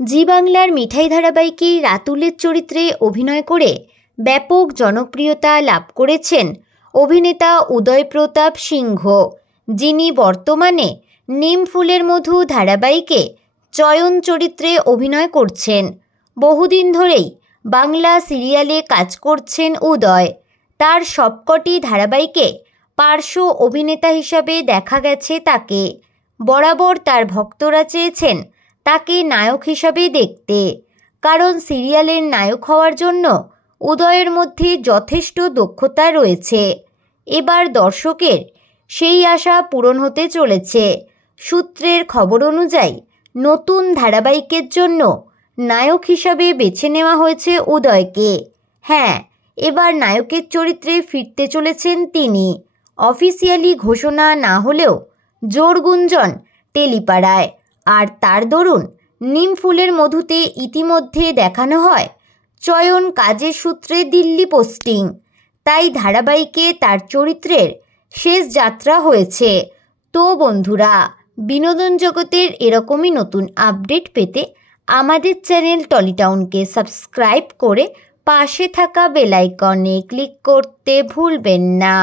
জি বাংলার মিঠাই ধারাবাহিকে রাতুলের চরিত্রে অভিনয় করে ব্যাপক জনপ্রিয়তা লাভ করেছেন অভিনেতা উদয় প্রতাপ সিংহ, যিনি বর্তমানে নিম ফুলের মধু ধারাবাহিকে চয়ন চরিত্রে অভিনয় করছেন। বহুদিন ধরেই বাংলা সিরিয়ালে কাজ করছেন উদয়। তার সবকটি ধারাবাহিকে পার্শ্ব অভিনেতা হিসাবে দেখা গেছে তাকে। বরাবর তার ভক্তরা চেয়েছেন তাকে নায়ক হিসাবে দেখতে, কারণ সিরিয়ালের নায়ক হওয়ার জন্য উদয়ের মধ্যে যথেষ্ট দক্ষতা রয়েছে। এবার দর্শকের সেই আশা পূরণ হতে চলেছে। সূত্রের খবর অনুযায়ী নতুন ধারাবাহিকের জন্য নায়ক হিসাবে বেছে নেওয়া হয়েছে উদয়কে। হ্যাঁ, এবার নায়কের চরিত্রে ফিরতে চলেছেন তিনি। অফিসিয়ালি ঘোষণা না হলেও জোর গুঞ্জন টেলিপাড়ায়। আর তার দরুন নিম ফুলের মধুতে ইতিমধ্যে দেখানো হয় চয়ন কাজের সূত্রে দিল্লি পোস্টিং। তাই ধারাবাহিকে তার চরিত্রের শেষ যাত্রা হয়েছে। তো বন্ধুরা, বিনোদন জগতের এরকমই নতুন আপডেট পেতে আমাদের চ্যানেল টলিটাউনকে সাবস্ক্রাইব করে পাশে থাকা বেল আইকনে ক্লিক করতে ভুলবেন না।